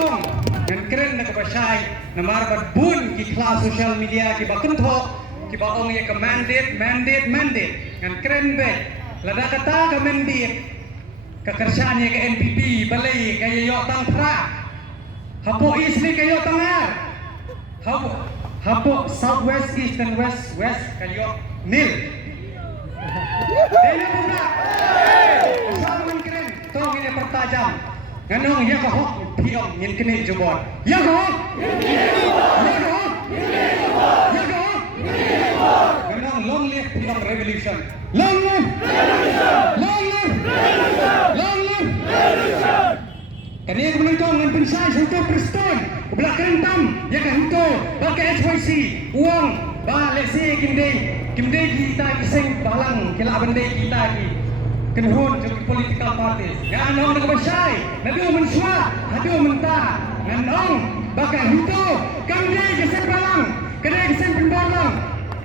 tong ngan keren na kabasay na marabad bun ki kelas sosial media ki bakunto ki ba ong ye ka mandate ngan keren be lada kata ka mandate ka kersaan ye ka NPP balai kaya yo tang pra hapo isli kayo tangar hapo southwest east and west kayo nil dili mo na sama man keren tong ini pertajam nganong ya ka hok piong ngin kini jubon ya ka hok nganong long live piong revolution long live kani ko nang ngan pensay sa to Preston ubla kentam ya ka hito pakai HYC uang ba lesi kimdei kita iseng balang kila bende kita ki kenhun jog political parties ya anong nagbasay nadu mensua hadu menta nganong baka hito kamdei kesem balang kene kesem pembalang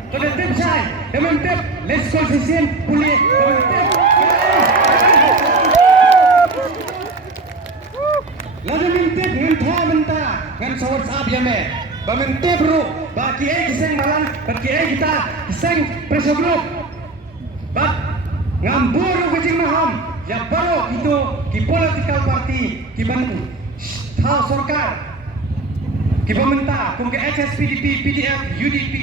kada tip say demen tip let's consistent puli demen tip lalu mintip ngan tha menta ngan sawat sab yame bamintip ru baki keseng balang baki kita keseng pressure group bak ngamburu kucing maham ya baru itu ki political party ki ban tha sarkar ki pemerintah kum ke HSPDP PDF UDP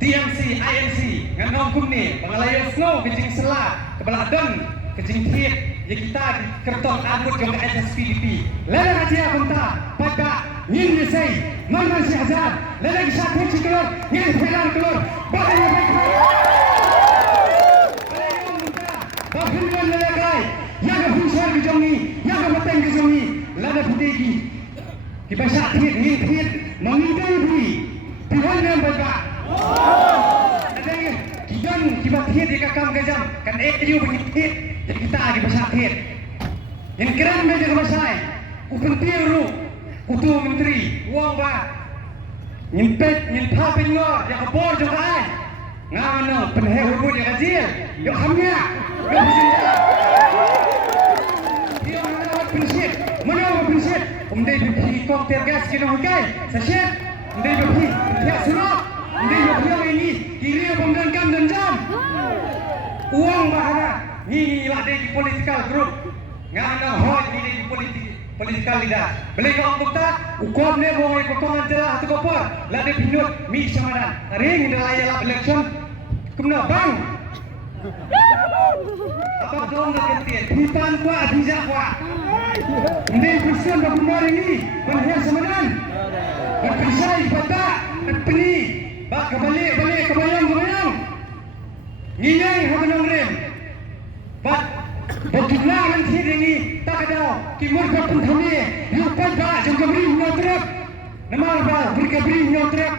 TMC INC nganong kum ni pangalayan snow kucing sela kepala dan kucing hit ya kita kerton abut jong ke HSPDP lada aja kunta pada ngin nisai man si azab lada kisah kunci keluar ngin fedan keluar bagai baik Bahkan lelaki, yang berusaha kejongi, yang berteng kejongi, lada putih kita sakit, ngikit, mengidapi, Tuhan yang berkat. Ada yang kita hit di kakam kejam, kan you berhit, jadi kita kita sakit. Yang keren meja kemasai, upentiru, utu menteri, uang bah, nyimpet, nyimpa penyor, yang kebor juga. Ngano penhehurut yang kecil, yang hamnya. Prinsip, umday bepi kokter gas kena hukai, sachet, umday bepi tiap surat, umday bepi yang ini kiri pembentam dan jam, uang bahana, ni lah di political group, ngana hot ni di political leader, beli kau bukta, ukom ni boleh potongan jelah atau kopor, lah di pinut mi samaran, ring dalam ialah election, kemudian bang. Apa dong nak ketian? Hitam kuat, bijak kuat. Ini persen berkumar ini, berhias semadan. Berpisah pada berpeni, bak kebalik kebayang. Nginyai habanong rem. Bak berjumlah nanti ini tak ada. Timur berpun kami, lupa bak jangka beri nyotrek. Nama apa? Beri nyotrek.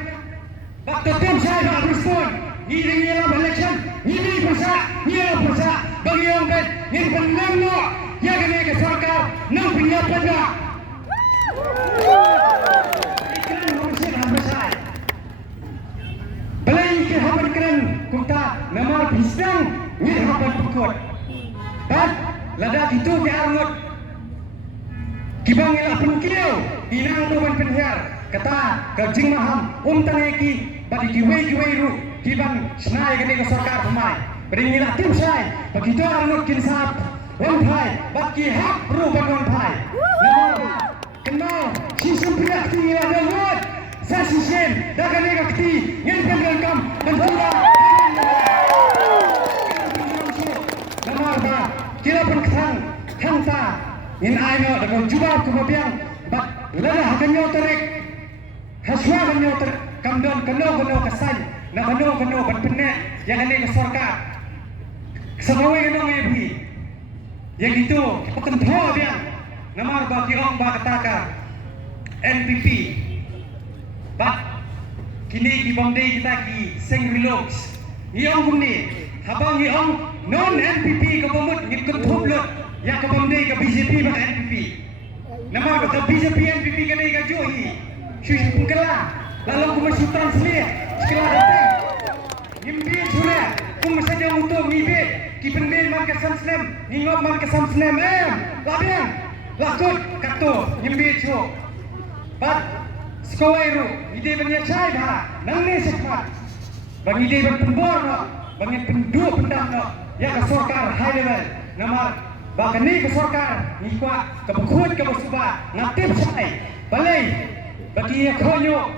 Bak tetap saya bak berspon. Ini dalam election, ini persa, bagi orang kan, ini penangno, ya kena ke sarkar, nang punya pada. Ikan urusan hamsai. Belai ke haban keren, kita nama pisang, ni haban pukut. Dan lada itu ke arut, kibang ilah penukiau, inang tuan penher, kata kajing maham, taneki, bagi kiwei ru. Kiban senai kini ke sarkar pemai. Beringilah tim saya. Begitu arut kinsap. Wanpai. Bagi hak perubahan wanpai. Nama kenal. Sistem pihak tinggi ada wad. Saya sistem. Dah kini kakti. Yang pengelkam. Menpura. Nama apa? Kira pun ketang. Hanta. In aino. Dengan jubah kemudian. Bak lelah kenyo terik. Haswa kenyo terik. Kamdon kenyo kesan. Nak kena berpenek yang ini ke sarkar. Semua yang nak menyebut. Yang itu pekentua dia. Nama bagi orang katakan NPP. Bak kini di bangdai kita ki seng relax. Yang ini habang yang non NPP ke pemut ngikut hublut yang ke bangdai ke BJP bak NPP. Nama ke BJP NPP kena igajohi. Syush pengkelah. Lalu aku masih translate. Sekarang datang. Ngimbi surat. Aku saja untuk ngibit. Kipendin marka samsnem. Ngingop marka samsnem. Labian. lakut kato nyimbi chu bat skowairu ide banya chai ba nangne sekmat bagi ide berpembor no bagi pendua pendam no ya ke sorkar high level namar bahkan ni ke sorkar ni kuat ke bekut ke besuba ngatip sai balai bagi ya konyo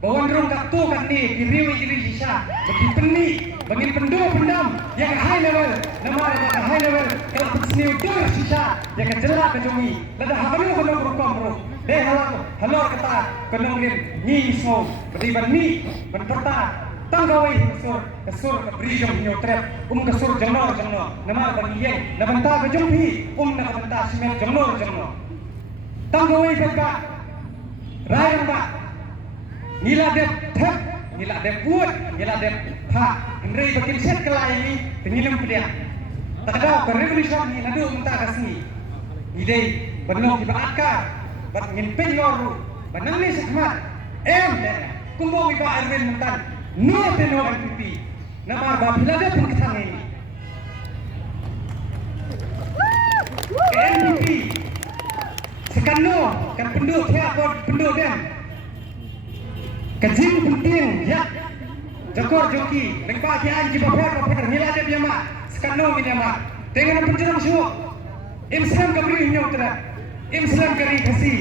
bawan rong kato kan ni kiriwi iri sisa bagi peni bagi pendua pendam yang high level namar bahkan high level kalau seni utur sisa yang ke jelak ke jumi lada habanu kono berkom bro deh halor kata kono ngin ni so beriban ni berperta tanggawai kesur ke brijong nyotrep kesur jengno nama bagi yang na banta ke jompi na banta simen jengno tanggawai beka rayang ba nila dep thep nila dep buat nila dep pha henry bakin set kelai ni penyilam pedia takda ke revolution ni nadu minta kasni idei benok di baaka bat ngin penyoru banang ni sekmat kumbo iba Erwin mentan no teno MPP nama babila dia pun ketang ini MPP sekano kan penduk dia penduk dia kejim penting ya jakor joki lengkap dia anji bapak nila dia biama sekano ini ama dengan penjerang syuk imslam kabri nyotra imslam kari kasi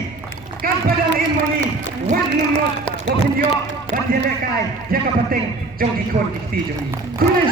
kan padang ilmoni wan numot wapinyo dan dia lekai yang penting jong ikon dikti jong kunai